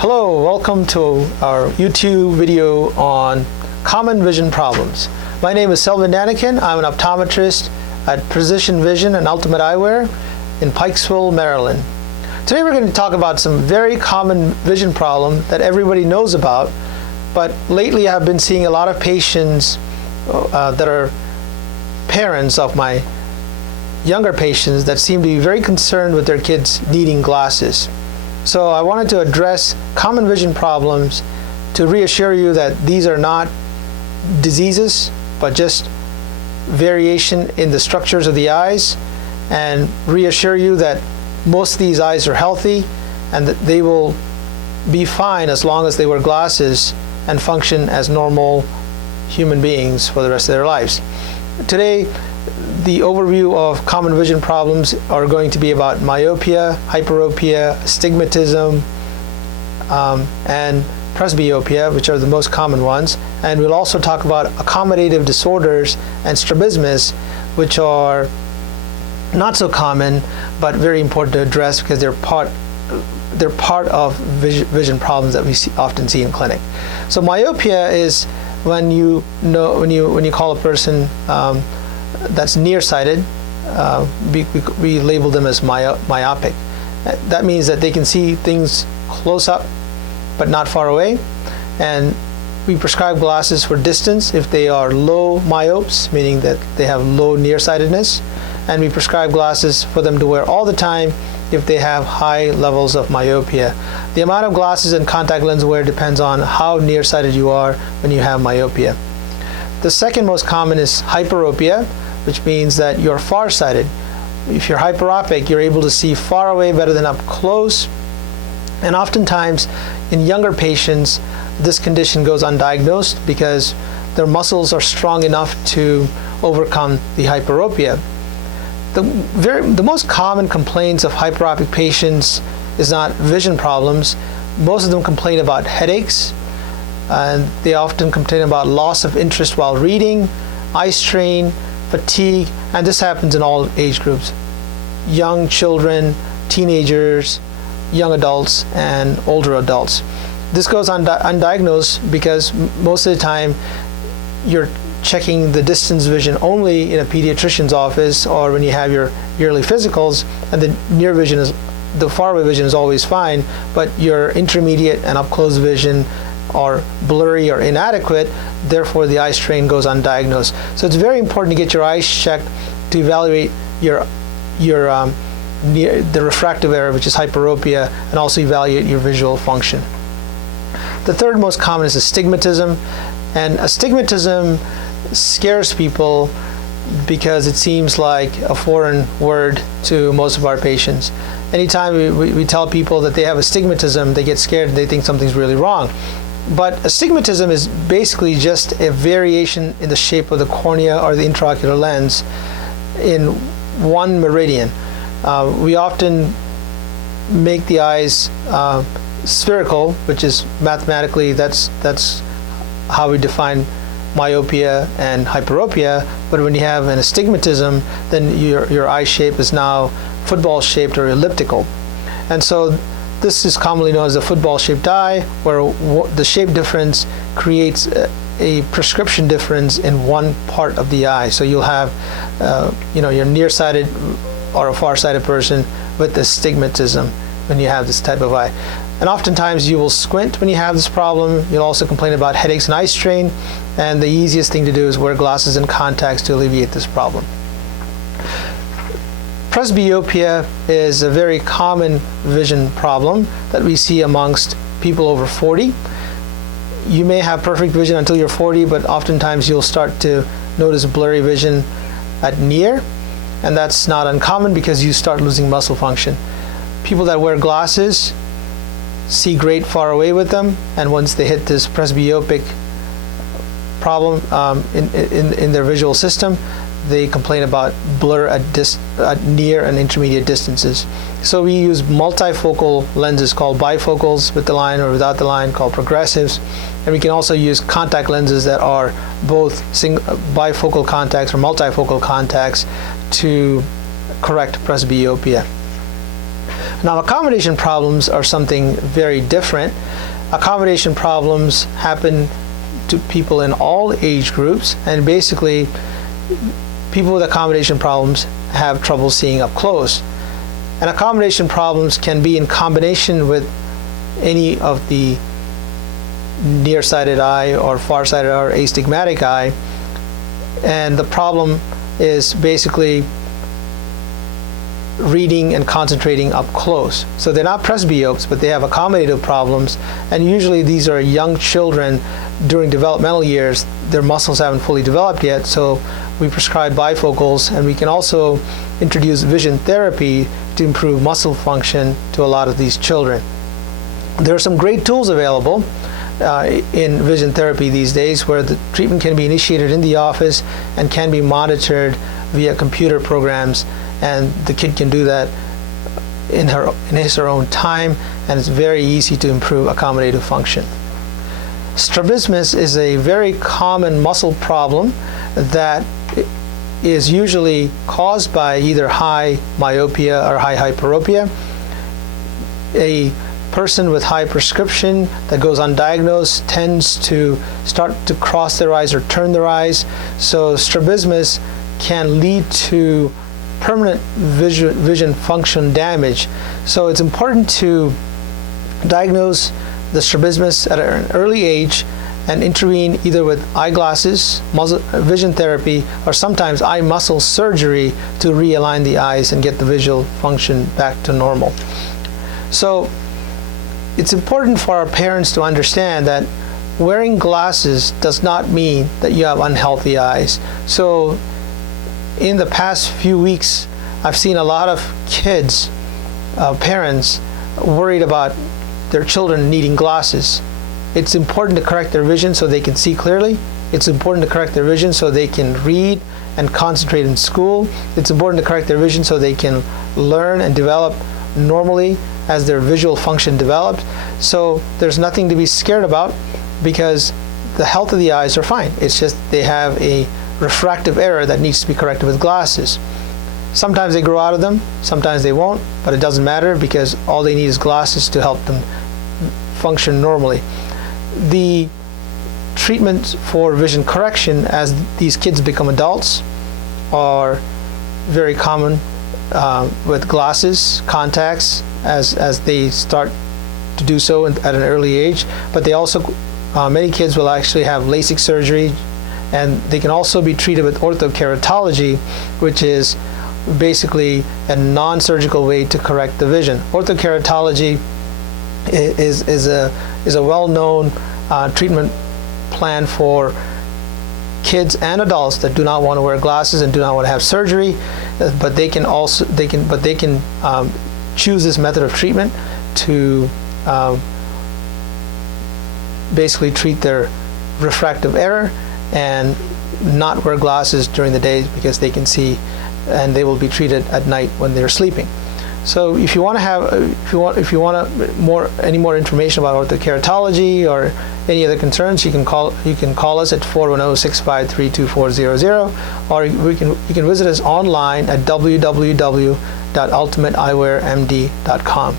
Hello, welcome to our YouTube video on common vision problems. My name is Selvin Daniken. I'm an optometrist at Precision Vision and Ultimate Eyewear in Pikesville, Maryland. Today we're going to talk about some very common vision problem that everybody knows about, but lately I've been seeing a lot of patients that are parents of my younger patients that seem to be very concerned with their kids needing glasses. So I wanted to address common vision problems to reassure you that these are not diseases, but just variation in the structures of the eyes, and reassure you that most of these eyes are healthy and that they will be fine as long as they wear glasses and function as normal human beings for the rest of their lives. Today, the overview of common vision problems are going to be about myopia, hyperopia, astigmatism, and presbyopia, which are the most common ones. And we'll also talk about accommodative disorders and strabismus, which are not so common, but very important to address because they're part of vision problems that we often see in clinic. So myopia is when you call a person that's nearsighted, we label them as myopic. That means that they can see things close up but not far away, and we prescribe glasses for distance if they are low myopes, meaning that they have low nearsightedness, and we prescribe glasses for them to wear all the time if they have high levels of myopia. The amount of glasses and contact lens wear depends on how nearsighted you are when you have myopia. The second most common is hyperopia, which means that you're farsighted. If you're hyperopic, you're able to see far away better than up close. And oftentimes, in younger patients, this condition goes undiagnosed because their muscles are strong enough to overcome the hyperopia. The most common complaints of hyperopic patients is not vision problems. Most of them complain about headaches, and they often complain about loss of interest while reading, eye strain, fatigue, and this happens in all age groups: young children, teenagers, young adults, and older adults. This goes undiagnosed because most of the time you're checking the distance vision only in a pediatrician's office or when you have your yearly physicals, and the far away vision is always fine, but your intermediate and up close vision are blurry or inadequate, therefore the eye strain goes undiagnosed. So it's very important to get your eyes checked to evaluate the refractive error, which is hyperopia, and also evaluate your visual function. The third most common is astigmatism, and astigmatism scares people because it seems like a foreign word to most of our patients. Anytime we tell people that they have astigmatism, they get scared and they think something's really wrong. But astigmatism is basically just a variation in the shape of the cornea or the intraocular lens in one meridian. We often make the eyes spherical, which is mathematically that's how we define myopia and hyperopia. But when you have an astigmatism, then your eye shape is now football shaped or elliptical, and so this is commonly known as a football-shaped eye, where the shape difference creates a prescription difference in one part of the eye. So you'll have, your nearsighted or a far-sighted person with astigmatism when you have this type of eye. And oftentimes you will squint when you have this problem. You'll also complain about headaches and eye strain, and the easiest thing to do is wear glasses and contacts to alleviate this problem. Presbyopia is a very common vision problem that we see amongst people over 40. You may have perfect vision until you're 40, but oftentimes you'll start to notice blurry vision at near, and that's not uncommon because you start losing muscle function. People that wear glasses see great far away with them, and once they hit this presbyopic problem in their visual system, they complain about blur at near and intermediate distances. So we use multifocal lenses called bifocals with the line or without the line called progressives, and we can also use contact lenses that are both bifocal contacts or multifocal contacts to correct presbyopia. Now, accommodation problems are something very different. Accommodation problems happen to people in all age groups, and basically people with accommodation problems have trouble seeing up close. And accommodation problems can be in combination with any of the nearsighted eye or farsighted eye or astigmatic eye, and the problem is basically reading and concentrating up close. So they're not presbyopes, but they have accommodative problems, and usually these are young children during developmental years. Their muscles haven't fully developed yet, so we prescribe bifocals, and we can also introduce vision therapy to improve muscle function to a lot of these children. There are some great tools available in vision therapy these days, where the treatment can be initiated in the office and can be monitored via computer programs, and the kid can do that in his or her own time, and it's very easy to improve accommodative function. Strabismus is a very common muscle problem that is usually caused by either high myopia or high hyperopia. A person with high prescription that goes undiagnosed tends to start to cross their eyes or turn their eyes. So strabismus can lead to permanent vision function damage. So it's important to diagnose the strabismus at an early age and intervene either with eyeglasses, vision therapy, or sometimes eye muscle surgery to realign the eyes and get the visual function back to normal. So it's important for our parents to understand that wearing glasses does not mean that you have unhealthy eyes. So in the past few weeks, I've seen a lot of kids, parents, worried about their children needing glasses. It's important to correct their vision so they can see clearly. It's important to correct their vision so they can read and concentrate in school. It's important to correct their vision so they can learn and develop normally as their visual function develops. So there's nothing to be scared about, because the health of the eyes are fine. It's just they have a refractive error that needs to be corrected with glasses. Sometimes they grow out of them, sometimes they won't, but it doesn't matter, because all they need is glasses to help them function normally. The treatment for vision correction as these kids become adults are very common with glasses, contacts, as they start to do so at an early age. But they also, many kids will actually have LASIK surgery, and they can also be treated with orthokeratology, which is basically a non-surgical way to correct the vision. Orthokeratology is a well-known treatment plan for kids and adults that do not want to wear glasses and do not want to have surgery, but they can choose this method of treatment to basically treat their refractive error and not wear glasses during the day, because they can see, and they will be treated at night when they're sleeping. So if you want to have, if you want any more information about orthokeratology or any other concerns, you can call us at 410-653-2400, or you can visit us online at www.ultimateeyewearmd.com.